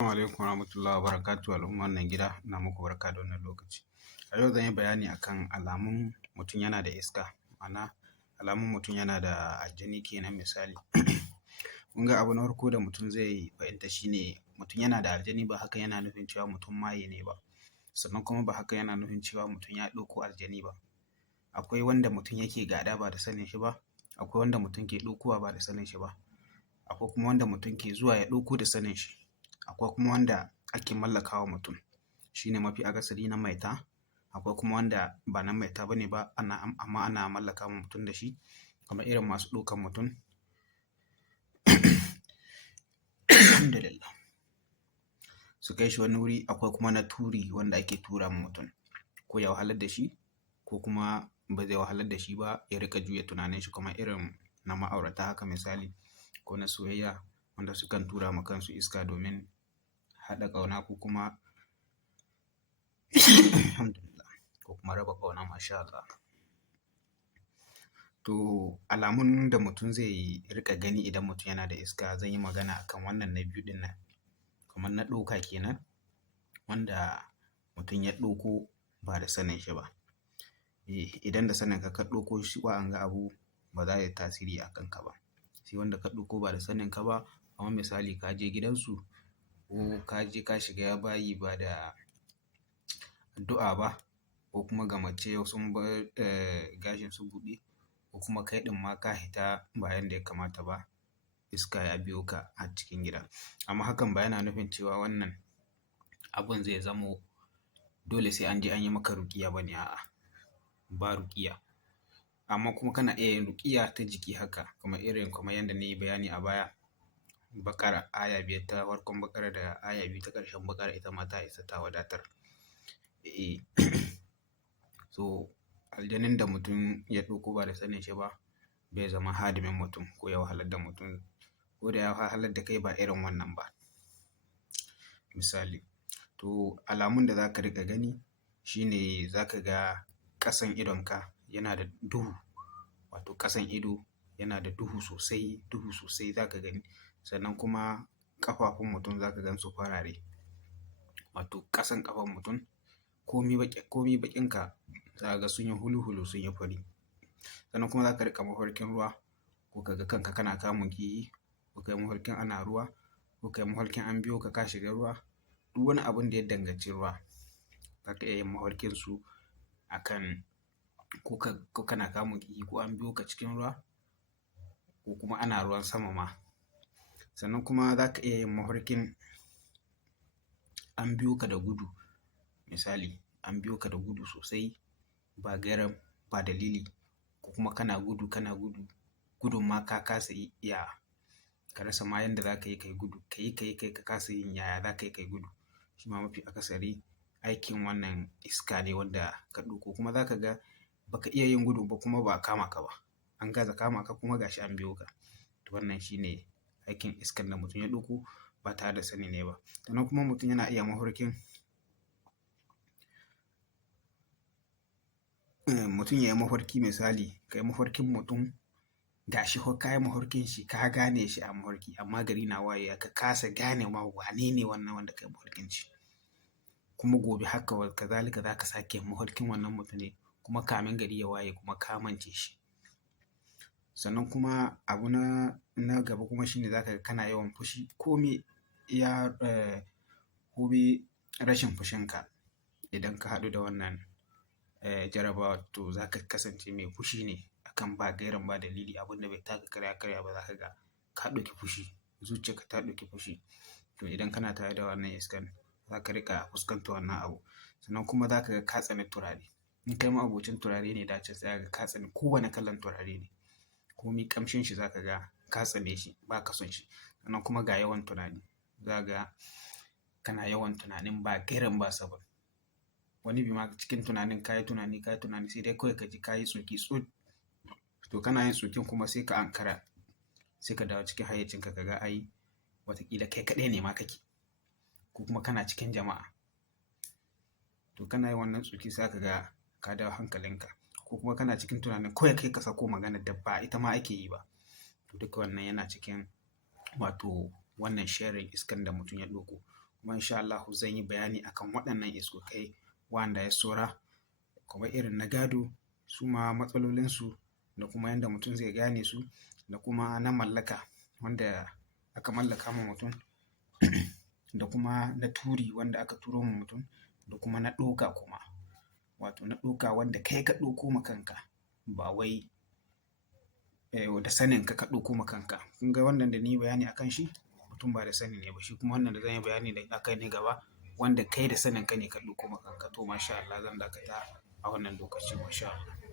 Assalamu alaikum warahmatullahi wabarakatuh al'umman wannan gida, ina muku barka da wannan lokaci. A yau zan yi bayani akan alamun mutum yana da iska, ma'ana alamun mutum yana da aljani kenan misali. Kun ga abu na farko da mutum zai fahimta shine mutum yana da aljani ba haka yana nufin cewa mutum maye ne ba, sannan kuma ba haka yana nufin cewa mutum ya ɗauko aljani ba. Akwai wanda mutum yake gada ba da sanin shi ba, akwai wanda mutum ke ɗaukowa ba da sanin shi ba, akwai kuma wanda mutum ke zuwa ya ɗauko da sanin shi. Akwai kuma wanda ake mallakawa mutum, shi ne mafi akasari na maita. Akwai kuma wanda ba na maita ba ne ba, amma ana mallaka ma mutum da shi, kamar irin masu ɗaukan mutum alhamdulillah su kai shi wani wuri. Akwai kuma na turi wanda ake tura ma mutum, ko ya wahalar da shi ko kuma ba zai wahalar da shi ba, ya riƙa juya tunanin shi, kamar irin na ma'aurata haka misali, ko na soyayya wanda sukan tura ma kansu iska domin haɗa ƙauna ko kuma alhamdulillah ko kuma raba ƙauna masha Allah. To alamun da mutum zai riƙa gani idan mutum yana da iska, zan yi magana akan wannan na biyu ɗin nan, kamar na ɗauka kenan, wanda mutum ya ɗauko ba da sanin shi ba. Idan da sanin ka ɗauko shi wa'anga abu ba za yi tasiri a kanka ba. Sai wanda ka ɗauko ba da sanin ka ba, kamar misali ka je gidansu ko ka je ka shiga bayi ba da addu'a ba, ko kuma ga mace sun bar gashin su buɗe, ko kuma kai ɗin ma ka fita ba yanda ya kamata ba, iska ya biyo ka har cikin gida. Amma hakan ba yana nufin cewa wannan abun zai zamo dole sai an je an yi maka ruƙiyya ba ne, a'a, ba ruƙiyya. Amma kuma kana iya yin ruƙiyya ta jiki haka, kamar yanda na yi bayani a baya, Baƙara aya 5 ta farkon Baƙara da aya 2 ta ƙarshen Baƙara, ita ma ta isa ta wadatar. So aljanin da mutum ya ɗauko ba da sanin shi ba bai zama hadimin mutum ko ya wahalar da mutum, ko da ya wahalar da kai ba irin wannan ba misali. To alamun da za ka riƙa gani shi ne za ka ga ƙasan idonka yana da duhu, wato ƙasan ido yana da duhu sosai za ka gani. Sannan kuma ƙafafun mutum za ka gan su farare, wato ƙasan ƙafan mutum komi baƙinka za ka ga sun yi hulu-hulu, sun yi fari. Sannan kuma za ka riƙa mafarkin ruwa, ko ka ga kanka kana kamun kihi, ko ka yi mafarkin ana ruwa, ko ka yi mafarkin an biyo ka ka shiga ruwa. Duk wani abun da ya danganci ruwa za ka iya yin mafarkin su akan ko kana kamun kihi, ko an biyo ka cikin ruwa, ko kuma ana ruwan sama ma. Sannan kuma za ka iya yin mafarkin an biyo ka da gudu, misali an biyo ka da gudu sosai ba gaira ba dalili, ko kuma kana gudu gudun ma ka kasa iya, ka rasa ma yanda za ka yi kai gudu, ka yi ka kasa yin yaya za ka yi kai gudu. Shi ma mafi akasari aikin wannan iska ne wanda ka ɗauko, kuma za ka ga ba ka iya yin gudu ba kuma ba a kama ka ba, an gaza kama ka kuma ga shi an biyo ka. To wannan shi ne aikin iskan da mutum ya ɗauko ba tare da sani ne ba. Sannan kuma mutum yana iya mafarkin mutum ya yi mafarki, misali ka yi mafarkin mutum ga shi ka yi mafarkin shi, ka gane shi a mafarki, amma gari na wayewa ka kasa gane ma wane ne wannan wanda ka yi mafarkin shi. Kuma gobe haka kazalika za ka sake mafarkin wannan mutum ne, kuma kamin gari ya waye kuma ka mance shi. Sannan kuma abu na gaba kuma shi ne za ka ga kana yawan fushi, komi rashin fushinka idan ka haɗu da wannan jarabawa, to za ka kasance mai fushi ne akan ba gairan ba dalili, abin da bai taka kara ya karya ba. Za ka ga ka ɗauki fushi, zuciyarka ta ɗauki fushi. To idan kana tare da wannan iskan za ka riƙa fuskantar wannan abu. Sannan kuma za ka ga ka tsani turare, in kai ma'abocin turare ne dace sai ka tsani kowane kalan turare ne, komi ƙamshin shi za ka ga ka tsane shi, ba ka son shi. Sannan kuma ga yawan tunani, za ka ga kana yawan tunanin ba gairan ba sabab. Wani bi ma cikin tunanin ka yi tunani sai dai kawai ka ji ka yi tsoki tsut. To kana yin tsokin kuma sai ka ankara, sai ka dawo cikin hayyacinka ka ga ai wataƙila kai kaɗai ne ma kake, ko kuma kana cikin jama'a. To kana yin wannan tsoki sai ka ga ka dawo hankalinka, ko kuma kana cikin tunanin kawai kai ka sako maganar da ba ita ma ake yi ba. To duka wannan yana cikin wato wannan sharrin iskan da mutum ya ɗauko. kuma insha Allahu zan yi bayani akan waɗannan iskokai wanda ya saura, kuma irin na gado su ma matsalolinsu da kuma yadda mutum zai gane su, da kuma na mallaka wanda aka mallaka ma mutum da kuma na turi wanda aka turo ma mutum, da kuma na ɗoka kuma, wato na ɗoka wanda kai ka ɗauko ma kanka ba wai da saninka ka ɗauko ma kanka. Kun ga wannan da ni yi bayani akan shi mutum ba da sani ne ba, shi kuma wannan da zan yi bayani akai ne gaba wanda kai da saninka ne ka ɗauko ma kanka. To masha Allah zan dakata a wannan lokaci masha Allah.